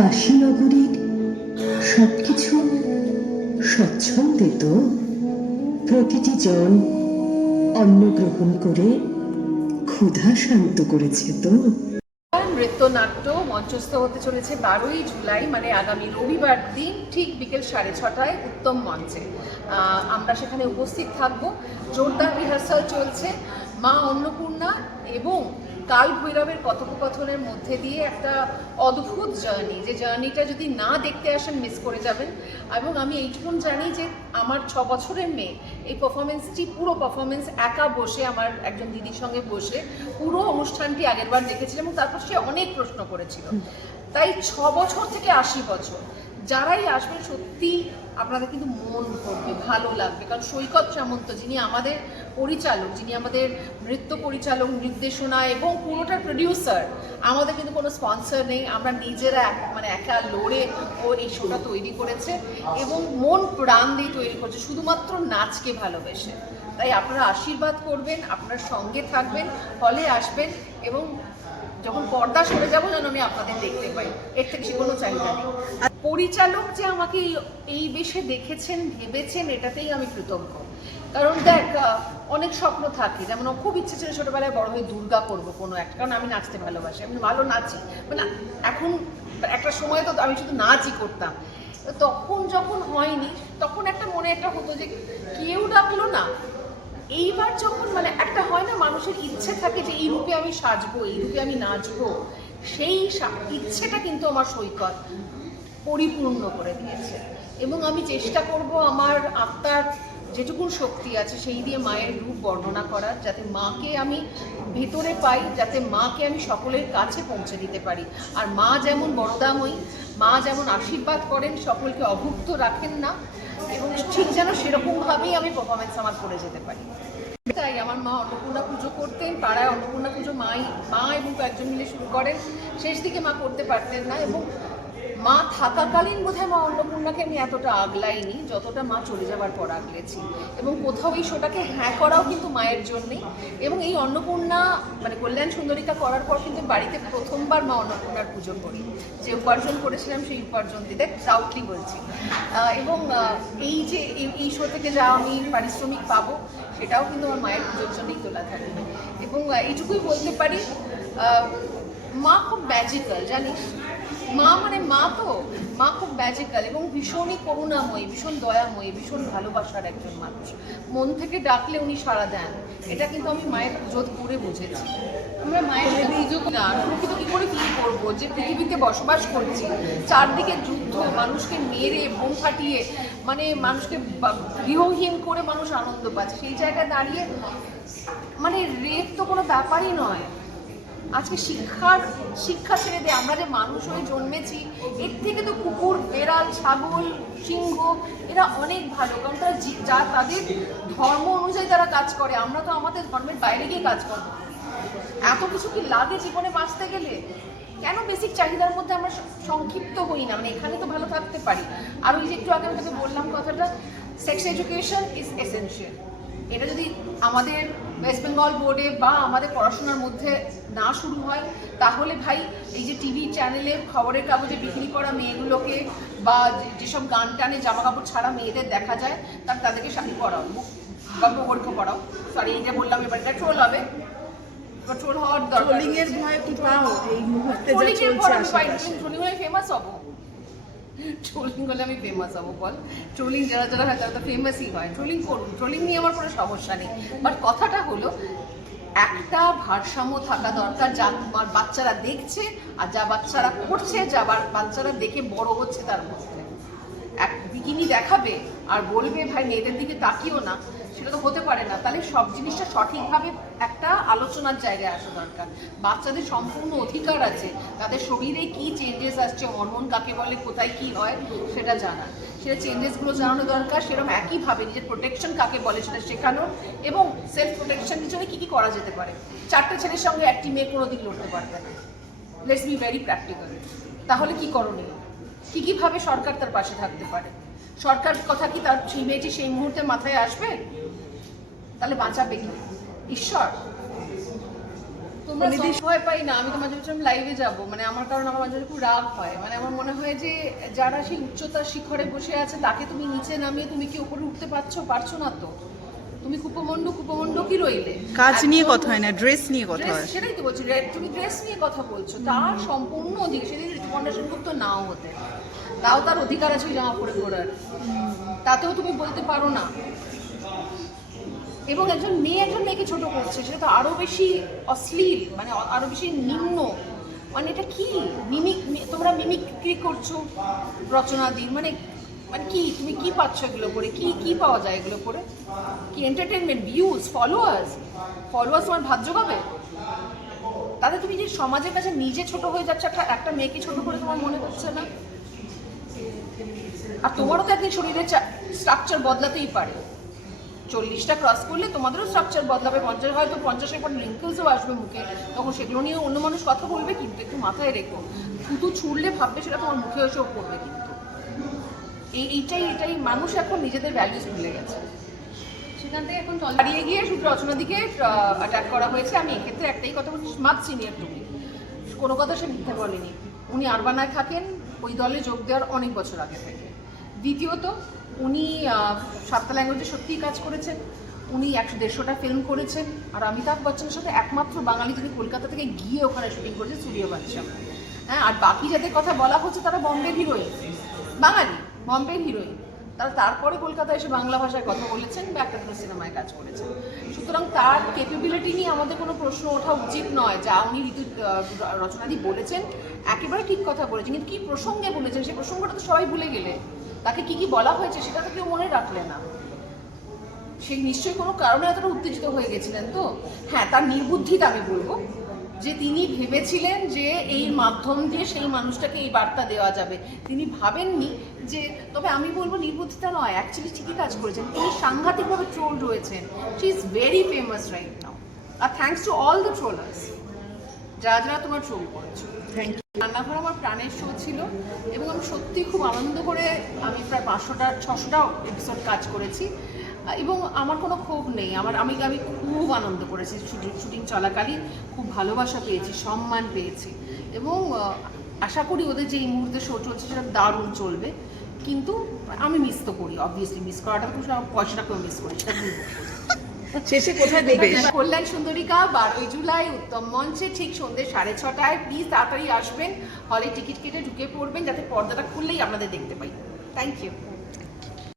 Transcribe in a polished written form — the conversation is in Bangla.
কাশীনগরীর সবকিছু স্বচ্ছন্দে তো? প্রতিটি জন অন্ন গ্রহণ করে ক্ষুধা শান্ত করেছে তো? নৃত্যনাট্য মঞ্চস্থ হতে চলেছে 12ই জুলাই, মানে আগামী রবিবার দিন ঠিক বিকেল 6:30টায় উত্তম মঞ্চে। আমরা সেখানে উপস্থিত থাকব। জোরদার রিহার্সাল চলছে। মা অন্নপূর্ণা এবং কাল ভৈরবের কথোপকথনের মধ্যে দিয়ে একটা অদ্ভুত জার্নি, যে জার্নিটা যদি না দেখতে আসেন মিস করে যাবেন। এবং আমি এইটুকুন জানি যে আমার 6 বছরের মেয়ে এই পারফরমেন্সটি, পুরো পারফরমেন্স একা বসে, আমার একজন দিদির সঙ্গে বসে পুরো অনুষ্ঠানটি আগেরবার দেখেছিল এবং তারপর সে অনেক প্রশ্ন করেছিল। তাই 6 বছর থেকে 80 বছর যারাই আসবেন সত্যি আপনাদের কিন্তু মন ভরবে, ভালো লাগবে। কারণ সৈকত সামন্ত, যিনি আমাদের পরিচালক, যিনি আমাদের নৃত্য পরিচালক, নির্দেশনা এবং পুরোটার প্রডিউসার, আমাদের কিন্তু কোনো স্পন্সর নেই, আমরা নিজেরা একা লড়ে ও এই শোটা তৈরি করেছে এবং মন প্রাণ দিয়ে তৈরি করছে, শুধুমাত্র নাচকে ভালোবেসে। তাই আপনারা আশীর্বাদ করবেন, আপনার সঙ্গে থাকবেন, হলে আসবেন এবং যখন পর্দা সরে যাবো যেন আমি আপনাদের দেখতে পাই, এর থেকে সে কোনো চাহিদা নেই। পরিচালক যে আমাকে এই বেশে দেখেছেন, ভেবেছেন, এটাতেই আমি কৃতজ্ঞ। কারণ দেখ, অনেক স্বপ্ন থাকে, যেমন খুব ইচ্ছে ছিল ছোটোবেলায় বড় হয়ে দুর্গা করবো কোনো একটা, কারণ আমি নাচতে ভালোবাসি, আমি ভালো নাচি। এখন একটা সময় তো আমি শুধু নাচই করতাম। তখন যখন হয়নি, তখন একটা মনে একটা হতো যে কেউ ডাকলো না। এইবার যখন একটা হয় না, মানুষের ইচ্ছে থাকে যে এই রূপে আমি সাজবো, এই রূপে আমি নাচবো, সেই ইচ্ছেটা কিন্তু আমার সৈকত পরিপূর্ণ করে দিয়েছে। এবং আমি চেষ্টা করব আমার আত্মার যেটুকুন শক্তি আছে সেই দিয়ে মায়ের রূপ বর্ণনা করার, যাতে মাকে আমি ভেতরে পাই, যাতে মাকে আমি সকলের কাছে পৌঁছে দিতে পারি। আর মা যেমন বরদাময়ী, মা যেমন আশীর্বাদ করেন, সকলকে অভুক্ত রাখেন না, এবং ঠিক যেন সেরকমভাবেই আমি পারফরমেন্স আমার করে যেতে পারি। তাই আমার মা অন্নপূর্ণা পুজো করতেন, পাড়ায় অন্নপূর্ণা পুজো মা এবং কয়েকজন মিলে শুরু করেন। শেষ দিকে মা করতে পারতেন না, এবং মা থাকাকালীন বোধহয় মা অন্নপূর্ণাকে আমি এতটা আগলাইনি যতটা মা চলে যাবার পর আগলেছি। এবং কোথাও এই শোটাকে হ্যাঁ করাও কিন্তু মায়ের জন্যেই। এবং এই অন্নপূর্ণা কল্যাণ সুন্দরিকা করার পর কিন্তু বাড়িতে প্রথমবার মা অন্নপূর্ণার পুজো করি। যে উপার্জন করেছিলাম সেই উপার্জন দিতে প্রাউডলি বলছি। এবং এই যে এই শো থেকে যা আমি পারিশ্রমিক পাবো, সেটাও কিন্তু আমার মায়ের পুজোর জন্যই তোলা থাকবে। এবং এইটুকুই বলতে পারি, মা খুব ম্যাজিক্যাল, জানিস। মা খুব ম্যাজিক্যাল এবং ভীষণই করুণাময়ী, ভীষণ দয়াময়ী, ভীষণ ভালোবাসার একজন মানুষ। মন থেকে ডাকলে উনি সাড়া দেন। এটা কিন্তু আমি মায়ের পুজো করে বুঝেছি। আমরা মায়ের পুজো প্রকৃত কী করে কী করবো, যে পৃথিবীতে বসবাস করছি, চারদিকে যুদ্ধ, মানুষকে মেরে বোম ফাটিয়ে মানুষকে গৃহহীন করে মানুষ আনন্দ পাচ্ছে, সেই জায়গায় দাঁড়িয়ে রেপ তো কোনো ব্যাপারই নয়। আজকে শিক্ষা ছেড়ে দিয়ে আমরা যে মানুষ হয়ে জন্মেছি, এর থেকে তো কুকুর, বেড়াল, ছাগল, সিংহ এরা অনেক ভালো, কারণ তারা তাদের ধর্ম অনুযায়ী তারা কাজ করে। আমরা তো আমাদের ধর্মের বাইরে গিয়ে কাজ করব। এত কিছু কি লাগে জীবনে বাঁচতে গেলে? কেন বেসিক চাহিদার মধ্যে আমরা সংক্ষিপ্ত হই না? এখানে তো ভালো থাকতে পারি। আর ওই যে একটু আগে আমি তোকে বললাম কথাটা, সেক্স এডুকেশন ইজ এসেনশিয়াল। এটা যদি আমাদের ওয়েস্ট বেঙ্গল বোর্ডে বা আমাদের পড়াশোনার মধ্যে না শুরু হয়, তাহলে ভাই এই যে টিভি চ্যানেলে খবরের কাগজে বিক্রি করা মেয়েগুলোকে, বা যেসব গান টানে জামা কাপড় ছাড়া মেয়েদের দেখা যায়, তাদেরকে শাড়ি পরাও বা প্রবর্ষ পরাও। সরি, এই যে বললাম, এবার এটা ট্রোল হবে। ট্রোল হওয়ার দরকার। ট্রোলিংয়ের ভয় কি পাও এই মুহূর্তে যা চলছে আশেপাশে? ট্রোলিং হলে ফেমাস হবো? ট্রোলিং হলে আমি ফেমাস হবো বল? ট্রোলিং যারা হয় তারা তো ফেমাসই হয়। ট্রোলিং করুন, ট্রোলিং নিয়ে আমার কোনো সমস্যা নেই। বাট কথাটা হলো, একটা ভারসাম্য থাকা দরকার, যা আমার বাচ্চারা দেখছে আর যা বাচ্চারা করছে, যা বাচ্চারা দেখে বড় হচ্ছে তার মধ্যে। এক বিকিনি দেখাবে আর বলবে ভাই মেয়েদের দিকে তাকিও না, সেটা তো হতে পারে না। তাহলে সব জিনিসটা সঠিকভাবে একটা আলোচনার জায়গায় আসা দরকার। বাচ্চাদের সম্পূর্ণ অধিকার আছে তাদের শরীরে কি চেঞ্জেস আসছে, হরমোন কাকে বলে, কোথায় কি হয় সেটা জানা, সেটা চেঞ্জেসগুলো জানানো দরকার। সেরকম একইভাবে নিজের প্রোটেকশন কাকে বলে সেটা শেখানো, এবং সেলফ প্রোটেকশনের জন্য কী কী করা যেতে পারে। 4টে ছেলের সঙ্গে একটি মেয়ে কোনোদিন লড়তে পারবে না। Let's be very practical. তাহলে কি করণীয়, কীভাবে সরকার তার পাশে থাকতে পারে? সরকার কথা কি তার সেই মেয়েটি সেই মুহূর্তে মাথায় আসবে? তাহলে বাঁচাবে কি? ঈশ্বর? তোমরা সব ভয় পাই না, আমি তো মাঝে মাঝে লাইভে যাব, মানে আমার কারণ আমার মাঝে মাঝে খুব রাগ হয়, মানে আমার মনে হয় যে যারা সেই উচ্চতার শিখরে বসে আছে তাকে তুমি নিচে নামিয়ে তুমি কি উপরে উঠতে পারছো না তো। তুমি কুপমন্ড কি রইলে, কাজ নিয়ে কথা হয় না, ড্রেস নিয়ে কথা হয়। সেটাই তো বলছি, তুমি ড্রেস নিয়ে কথা বলছো, তার সম্পূর্ণ অধিকার, সেদিন ঋতুপর্ণা সেনগুপ্ত নাও হতে, তাও তার অধিকার আছে ওই জামা পরে ঘোরার, তাতেও তুমি বলতে পারো না। এবং একজন মেয়েকে ছোট করছে, সেটা তো আরো বেশি অশ্লীল, মানে আরো বেশি নিম্ন, মানে এটা কি তোমরা মিমিক্রি করছো রচনাদির, মানে মানে কি তুমি কি পাচ্ছ এগুলো করে, কি পাওয়া যায় এগুলো করে, কি এন্টারটেনমেন্ট, ভিউজ, ফলোয়ার্স তোমার ভাত জোগাবে? তাতে তুমি যে সমাজের কাছে নিজে ছোট হয়ে যাচ্ছে, একটা মেয়েকে ছোট করে তোমার মনে হচ্ছে না? আর তোমারও তো একদিন শরীরের স্ট্রাকচার বদলাতেই পারে, 40টা ক্রস করলে তোমাদেরও স্ট্রাকচার বদলাবে, 50 হয়তো 50-এর পর রিঙ্কেলসও আসবে মুখে, তখন সেগুলো নিয়ে অন্য মানুষ কথা বলবে, কিন্তু একটু মাথায় রেখো, থুতু ছুড়লে ভাববে সেটা তোমার মুখে এসেও পড়বে। কিন্তু এইটাই মানুষ এখন নিজেদের ভ্যালুস ভুলে গেছে, সেখান থেকে এখন হারিয়ে গিয়ে শুধু রচনাদিকে অ্যাটাক করা হয়েছে। আমি এক্ষেত্রে একটাই কথা বলছি, মাছ সিনিয়র তুমি, কোনো কথা সে মিথ্যে বলেনি। উনি আরবানায় থাকেন, ওই দলে যোগ দেওয়ার অনেক বছর আগে থেকে। দ্বিতীয়ত, উনি 7টা ল্যাঙ্গুয়েজে সত্যিই কাজ করেছেন, উনি 100-150টা ফিল্ম করেছেন, আর অমিতাভ বচ্চনের সাথে একমাত্র বাঙালি যিনি কলকাতা থেকে গিয়ে ওখানে শুটিং করেছেন, সূর্য বাদশা। হ্যাঁ, আর বাকি যাদের কথা বলা হচ্ছে তারা বম্বের হিরোইন, বাঙালি বম্বের হিরোইন, তারা তারপরে কলকাতায় এসে বাংলা ভাষায় কথা বলেছেন বা একটা সিনেমায় কাজ করেছেন। সুতরাং তার ক্যাপেবিলিটি নিয়ে আমাদের কোনো প্রশ্ন ওঠা উচিত নয়। যা উনি রচনাদি বলেছেন একেবারে ঠিক কথা বলেছেন, কিন্তু কী প্রসঙ্গে বলেছেন সেই প্রসঙ্গটা তো সবাই ভুলে গেলে, তাকে কি বলা হয়েছে সেটা তো কেউ মনে রাখলে না। সেই নিশ্চয়ই কোনো কারণে এতটা উত্তেজিত হয়ে গেছিলেন। তো হ্যাঁ, তার নির্বুদ্ধিতা আমি বলবো, যে তিনি ভেবেছিলেন যে এই মাধ্যম দিয়ে সেই মানুষটাকে এই বার্তা দেওয়া যাবে, তিনি ভাবেননি যে, তবে আমি বলবো নির্বুদ্ধিতা নয়, অ্যাকচুয়ালি ঠিকই কাজ করেছেন, তিনি সাংঘাতিকভাবে ট্রোল রয়েছেন, she is very famous right now, আর thanks to all the trollers যারা তোমার ট্রোল করেছো। Thank you. রান্নাঘর আমার প্রাণের শো ছিল, এবং আমি সত্যি খুব আনন্দ করে আমি প্রায় 500-600টা এপিসোড কাজ করেছি, এবং আমার কোনো ক্ষোভ নেই। আমি খুব আনন্দ করেছি, শুটিং চলাকালীন খুব ভালোবাসা পেয়েছি, সম্মান পেয়েছি, এবং আশা করি ওদের যে এই মুহূর্তে শো চলছে সেটা দারুণ চলবে। কিন্তু আমি মিস তো করি, অবভিয়াসলি মিস করাটা তো পয়সাটাকেও মিস করি, সেটা ভুলবো। শেষে কোথায় দেখবে? কল্যাণ সুন্দরিকা 12ই জুলাই উত্তম মঞ্চে, ঠিক সন্ধ্যে 6:30টায়। প্লিজ তাড়াতাড়ি আসবেন, হলে টিকিট কেটে ঢুকে পড়বেন, যাতে পর্দাটা খুললেই আপনাদের দেখতে পাই। Thank you.